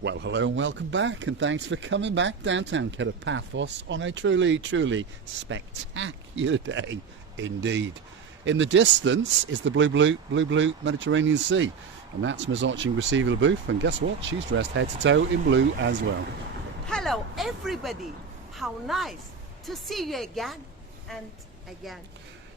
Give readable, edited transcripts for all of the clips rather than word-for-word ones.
Well, hello and welcome back, and thanks for coming back downtown Paphos on a truly, truly spectacular day indeed. In the distance is the blue Mediterranean Sea, and that's Ms. Grisivia LaBouffe, and guess what? She's dressed head to toe in blue as well. Hello, everybody. How nice to see you again and again.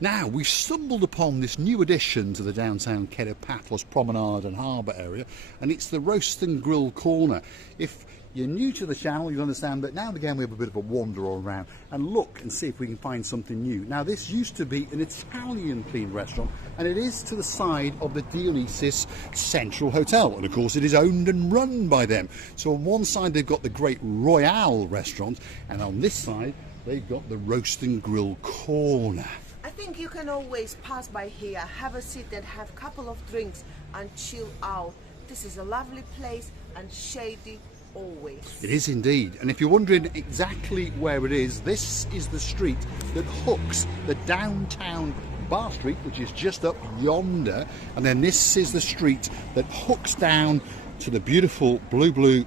Now, we've stumbled upon this new addition to the downtown Paphos Promenade and Harbour area, and it's the Roast and Grill Corner. If you're new to the channel, you'll understand that now and again we have a bit of a wander all around and look and see if we can find something new. Now, this used to be an Italian-themed restaurant, and it is to the side of the Dionysus Central Hotel, and of course it is owned and run by them. So on one side they've got the Great Royale restaurant, and on this side they've got the Roast and Grill Corner. I think you can always pass by here, have a seat and have a couple of drinks and chill out. This is a lovely place and shady always. It is indeed, and if you're wondering exactly where it is, this is the street that hooks the downtown Bar Street, which is just up yonder, and then this is the street that hooks down to the beautiful blue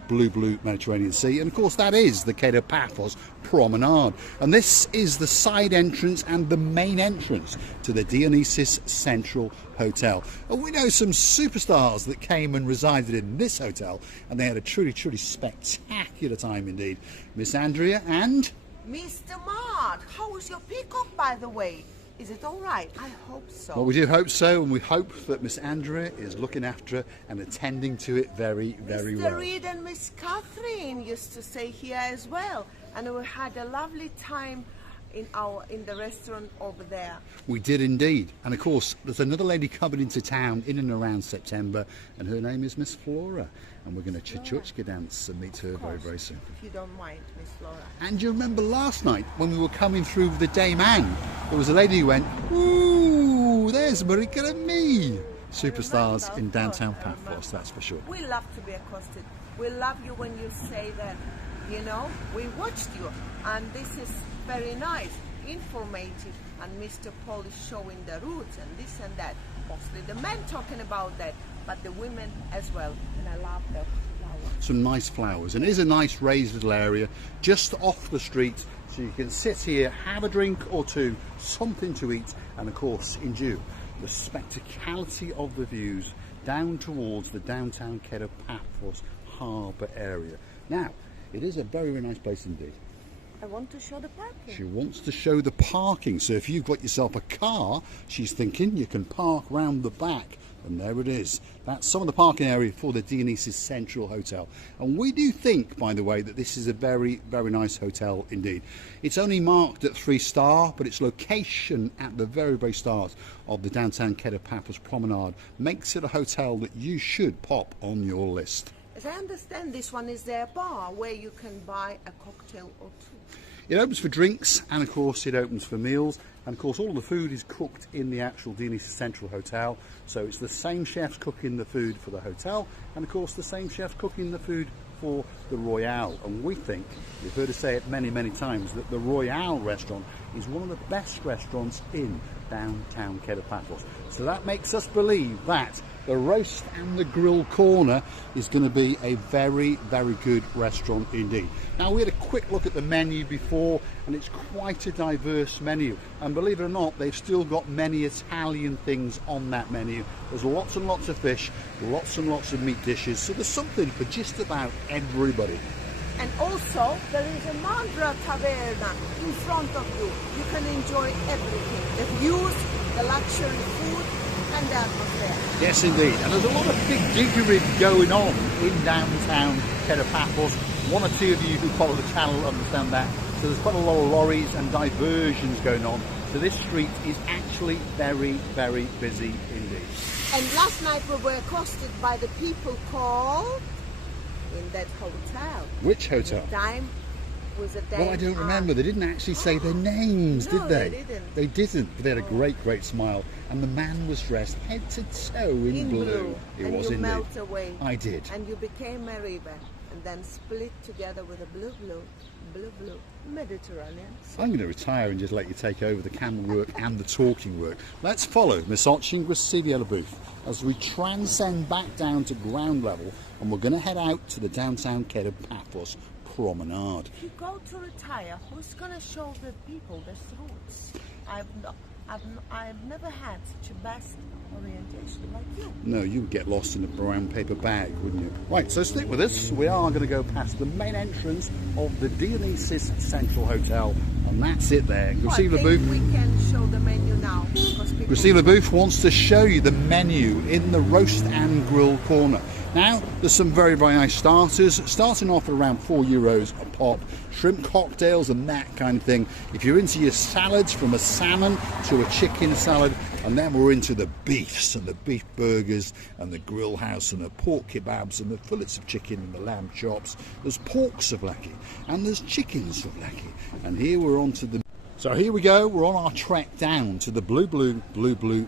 Mediterranean Sea, and of course that is the Paphos Promenade, and this is the side entrance and the main entrance to the Dionysus Central Hotel. And we know some superstars that came and resided in this hotel, and they had a truly spectacular time indeed. Miss Andrea and Mr. Mark, how was your peacock, by the way? Is it all right? I hope so. Well, we do hope so, and we hope that Miss Andrea is looking after it and attending to it very well. Mr. Reed and Miss Catherine used to stay here as well, and we had a lovely time in the restaurant over there. We did indeed, and of course there's another lady coming into town in and around September, and her name is Miss Flora, and we're going to Chichuchka dance and meet her very soon. If you don't mind, Miss Flora. And you remember last night when we were coming through the Dame Anne, there was a lady who went, "Ooh, there's Marika and me." Superstars in downtown Paphos, that's for sure. We love to be accosted. We love you when you say that, you know, we watched you, and this is very nice, informative, and Mr. Paul is showing the roots and this and that. Mostly the men talking about that, but the women as well, and I love the flowers. Some nice flowers, and it is a nice raised little area just off the street, so you can sit here, have a drink or two, something to eat, and of course enjoy the spectacality of the views down towards the downtown Paphos Harbour area. Now, it is a very nice place indeed. I want to show the parking. She wants to show the parking, so if you've got yourself a car, she's thinking you can park round the back, and there it is. That's some of the parking area for the Dionysus Central Hotel, and we do think, by the way, that this is a very nice hotel indeed. It's only marked at 3-star, but its location at the very start of the downtown Paphos Promenade makes it a hotel that you should pop on your list. As I understand, this one is their bar where you can buy a cocktail or two. It opens for drinks, and of course it opens for meals, and of course all the food is cooked in the actual Dionysus Central Hotel, so it's the same chefs cooking the food for the hotel, and of course the same chefs cooking the food for the Royale. And we think, you've heard us say it many times, that the Royale restaurant is one of the best restaurants in downtown Paphos. So that makes us believe that the Roast and the Grill Corner is going to be a very good restaurant indeed. Now, we had a quick look at the menu before, and it's quite a diverse menu, and believe it or not, they've still got many Italian things on that menu. There's lots and lots of fish, lots and lots of meat dishes, so there's something for just about everybody. And also, there is a Mandra Taverna in front of you. You can enjoy everything. The views, the luxury food, and the atmosphere. Yes, indeed. And there's a lot of big jiggery going on in downtown Paphos. One or two of you who follow the channel understand that. So there's quite a lot of lorries and diversions going on. So this street is actually very busy indeed. And last night we were accosted by the people called in that hotel. Which hotel? The Dime was a Dame. Well, I don't remember. They didn't actually say their names, No, did they? they didn't. They didn't, but they had a great smile. And the man was dressed head to toe in blue. He and was you indeed. melt away. I did. And you became a river. and then split together with a blue Mediterranean. I'm going to retire and just let you take over the camera work and the talking work. Let's follow Miss Gracevia Booth as we transcend back down to ground level, and we're going to head out to the downtown Ked of Paphos Promenade. If you go to retire, who's going to show the people the routes? I've never had such a best orientation like you. No, you would get lost in a brown paper bag, wouldn't you? Right, so stick with us. We are going to go past the main entrance of the Dionysus Central Hotel, and that's it there. Gracevia Booth. We can show the menu now. Gracevia Booth wants to show you the menu in the roast and grill corner. Now, there's some very, very nice starters, starting off at around €4 a pop, shrimp cocktails and that kind of thing. If you're into your salads, from a salmon to a chicken salad, and then we're into the beefs and the beef burgers and the grill house and the pork kebabs and the fillets of chicken and the lamb chops. There's pork souvlaki and there's chicken souvlaki. And here we're on to the... So here we go, we're on our trek down to the blue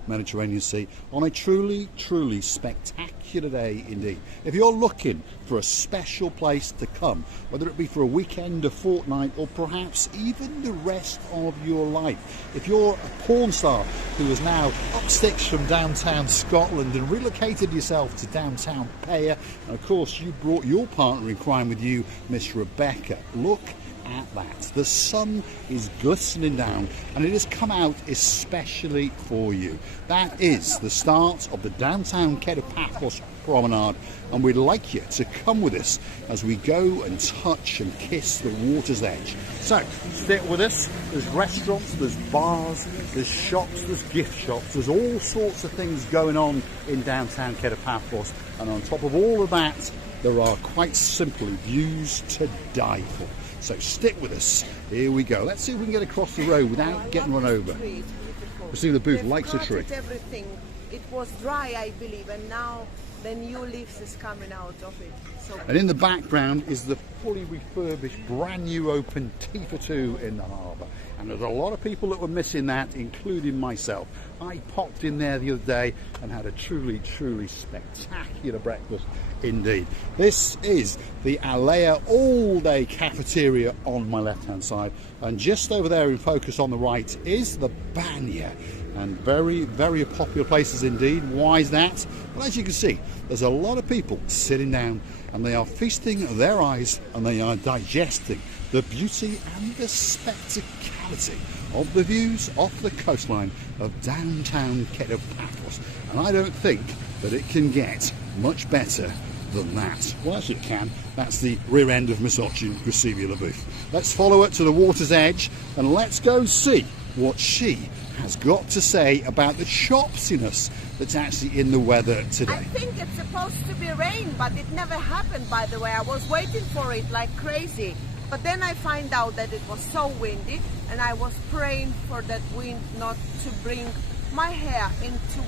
Mediterranean Sea on a truly, truly spectacular day indeed. If you're looking for a special place to come, whether it be for a weekend, a fortnight, or perhaps even the rest of your life, if you're a porn star who is now up sticks from downtown Scotland and relocated yourself to downtown Paya, and of course you brought your partner in crime with you, Miss Rebecca, look at that. The sun is glistening down and it has come out especially for you. That is the start of the downtown Ked of Paphos Promenade, and we'd like you to come with us as we go and touch and kiss the water's edge. So stick with us. There's restaurants, there's bars, there's shops, there's gift shops, there's all sorts of things going on in downtown Ked of Paphos, and on top of all of that there are quite simply views to die for. So stick with us. Here we go. Let's see if we can get across the road without getting run over. Gracevia Booth likes a tree. Everything. It was dry, I believe, and now the new leaves is coming out of it. So and in the background is the fully refurbished, brand new open T for 2 in the harbour. And there's a lot of people that were missing that, including myself. I popped in there the other day and had a truly, truly spectacular breakfast indeed. This is the Alea all-day cafeteria on my left-hand side, and just over there in focus on the right is the Banya. And very, very popular places indeed. Why is that? Well, as you can see, there's a lot of people sitting down and they are feasting their eyes and they are digesting the beauty and the spectacality of the views off the coastline of downtown Ked of Paphos. And I don't think that it can get much better than that. Well, actually it can. That's the rear end of Miss Gracevia Booth. Let's follow it to the water's edge and let's go see what she has got to say about the chopsiness that's actually in the weather today. I think it's supposed to be rain, but it never happened, by the way. I was waiting for it like crazy, but then I find out that it was so windy, and I was praying for that wind not to bring my hair into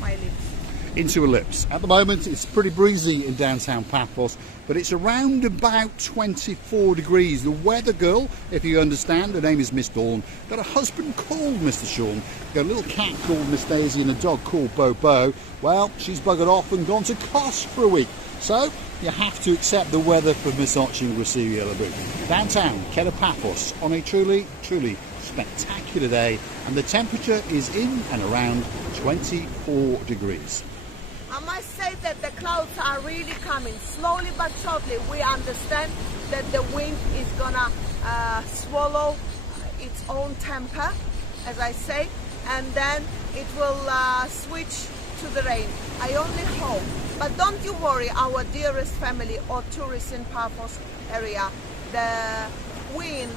my lips. Into a lips. At the moment it's pretty breezy in downtown Paphos, but it's around about 24 degrees. The weather girl, if you understand, her name is Miss Dawn, got a husband called Mr. Sean, got a little cat called Miss Daisy and a dog called Bobo. Well, she's buggered off and gone to Kos for a week. So you have to accept the weather for Miss Gracevia Booth. Downtown Ked of Paphos on a truly, truly spectacular day, and the temperature is in and around 24 degrees. I must say that the clouds are really coming slowly but surely. We understand that the wind is gonna swallow its own temper, as I say, and then it will switch to the rain. I only hope. But don't you worry, our dearest family or tourists in Paphos area, the wind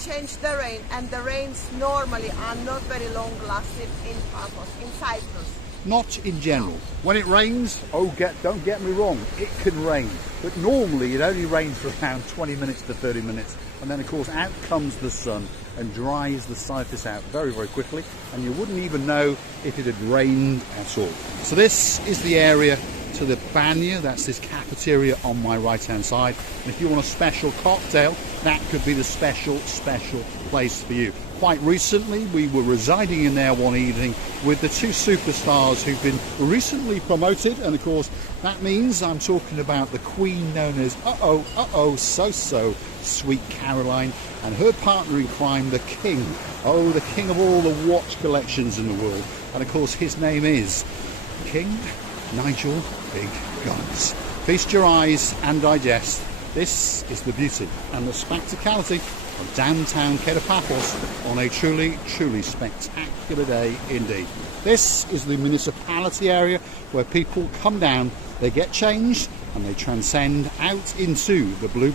changed the rain, and the rains normally are not very long lasting in Paphos, in Cyprus. Not in general. When it rains, don't get me wrong, it can rain. But normally it only rains for around 20 minutes to 30 minutes. And then of course out comes the sun and dries the surface out very, very quickly. And you wouldn't even know if it had rained at all. So this is the area to the Banya, that's this cafeteria on my right hand side. And if you want a special cocktail, that could be the special place for you. Quite recently we were residing in there one evening with the two superstars who've been recently promoted, and of course that means I'm talking about the queen known as so Sweet Caroline, and her partner in crime, the king, the king of all the watch collections in the world, and of course his name is King Nigel Big Guns. Feast your eyes and digest. This is the beauty and the spectacality of downtown Paphos on a truly spectacular day indeed. This is the municipality area where people come down, they get changed, and they transcend out into the blue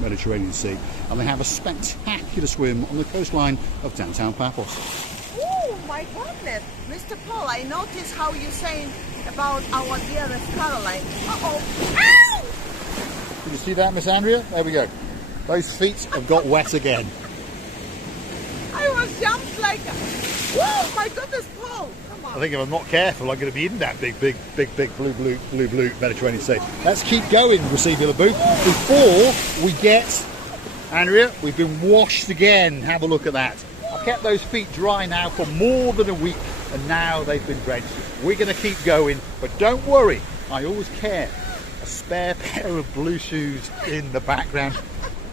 Mediterranean Sea, and they have a spectacular swim on the coastline of downtown Paphos. Oh my goodness, Mr. Paul, I noticed how you're saying about our dearest Caroline. Ow! Did you see that, Miss Andrea? There we go. Those feet have got wet again. I was jumped like a... Whoa, my goodness, Paul! Come on. I think if I'm not careful, I'm going to be in that big blue Mediterranean Sea. Let's keep going, Receiving the booth. Before we get, Andrea, we've been washed again. Have a look at that. I've kept those feet dry now for more than a week, and now they've been drenched. We're going to keep going, but don't worry. I always carry a spare pair of blue shoes in the background.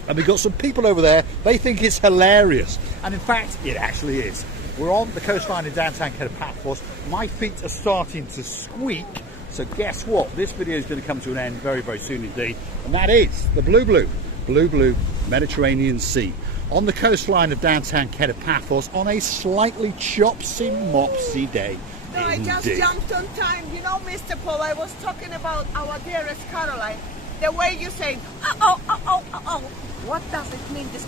And we've got some people over there, they think it's hilarious. And in fact, it actually is. We're on the coastline in downtown Paphos. My feet are starting to squeak. So guess what? This video is going to come to an end very soon indeed. And that is the blue Mediterranean Sea. On the coastline of downtown Paphos on a slightly chopsy-mopsy day. No, I just jumped on time. You know, Mr. Paul, I was talking about our dearest Caroline. The way you say, what does it mean, this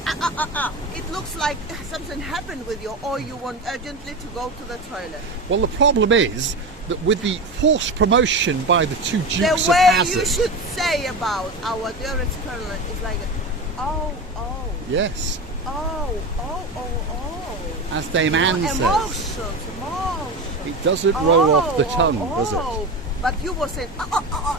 It looks like something happened with you, or you want urgently to go to the toilet. Well, the problem is that with the forced promotion by the two Dukes the of way Hazzard... you should say about our dearest Caroline is like, Yes. As Dame You Anne know, says. Emotions. It doesn't roll off the tongue, does it? But you were saying,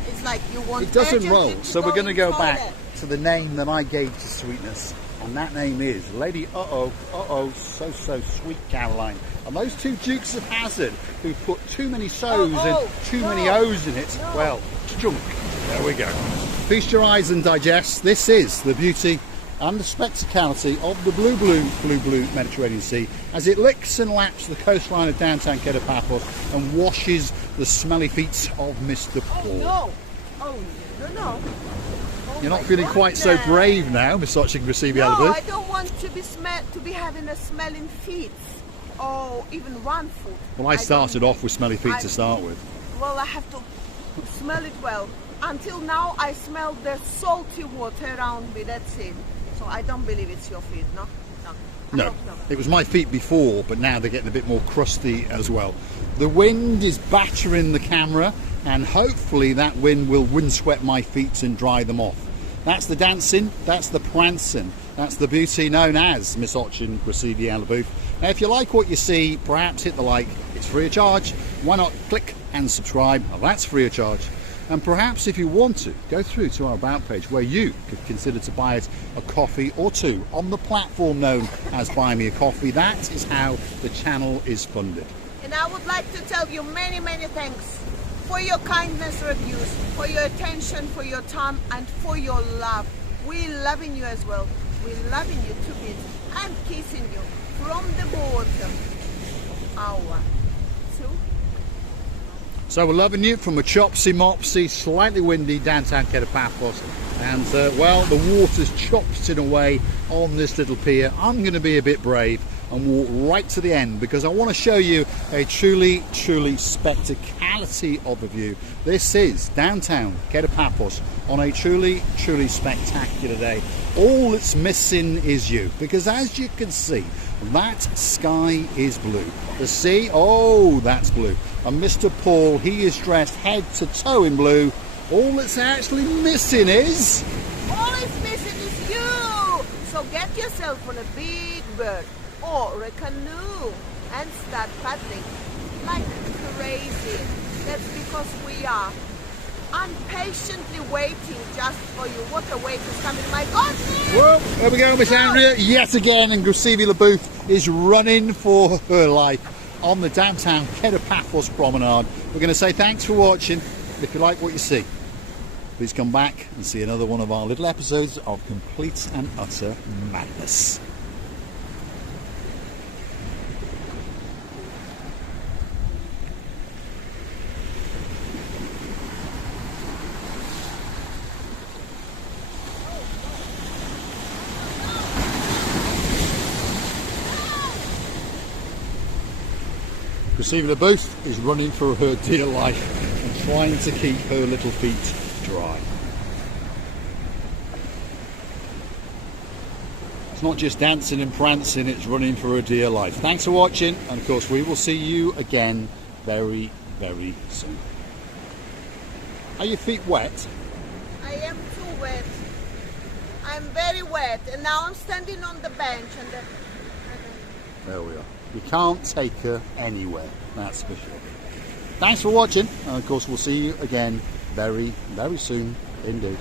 it's like you want It doesn't roll. to So go we're going to in go toilet. back to the name that I gave to sweetness. And that name is Lady so Sweet Caroline. And those two Dukes of Hazzard who put too many so's and too many O's in it, well, chunk. There we go. Feast your eyes and digest. This is the beauty and the spectacality of the blue Mediterranean Sea as it licks and laps the coastline of downtown Paphos and washes the smelly feet of Mr. Paul. No. You're not feeling quite so brave now, Misochi Grasibi No, Alibu. I don't want to be having a smelling feet, or even one foot. Well, I started off with smelly feet to start with. Well, I have to smell it well. Until now, I smell the salty water around me. That's it. So I don't believe it's your feet, no? No, it was my feet before, but now they're getting a bit more crusty as well. The wind is battering the camera, and hopefully that wind will windswept my feet and dry them off. That's the dancing, that's the prancing, that's the beauty known as Misochi Grasibi Alibu. Now, if you like what you see, perhaps hit the like. It's free of charge. Why not click and subscribe? Well, that's free of charge. And perhaps if you want to, go through to our About page where you could consider to buy us a coffee or two on the platform known as Buy Me a Coffee. That is how the channel is funded. And I would like to tell you many thanks for your kindness reviews, for your attention, for your time, and for your love. We're loving you as well. We're loving you to bits and kissing you from the bottom of our So we're loving you from a chopsy-mopsy, slightly windy downtown Paphos, and well, the water's chopping away on this little pier. I'm going to be a bit brave and walk right to the end because I want to show you a truly spectacality of a view. This is downtown Paphos on a truly spectacular day. All that's missing is you, because as you can see, that sky is blue. The sea, oh, that's blue. And Mr. Paul, he is dressed head to toe in blue. All that's actually missing is... All it's missing is you! So get yourself on a big bird or a canoe and start paddling like crazy. That's because we are impatiently waiting just for you. What a wait is coming. My God! Well, there we go, Miss Andrea, yet again, and Gusivila Booth is running for her life on the downtown Paphos Promenade. We're going to say thanks for watching. If you like what you see, please come back and see another one of our little episodes of complete and utter madness. Gusivila Booth is running for her dear life and trying to keep her little feet dry. It's not just dancing and prancing, it's running for her dear life. Thanks for watching, and of course we will see you again very, very soon. Are your feet wet? I am too wet. I'm very wet, and now I'm standing on the bench and There we are. You can't take her anywhere, that's for sure. Thanks for watching, and of course we'll see you again very, very soon indeed.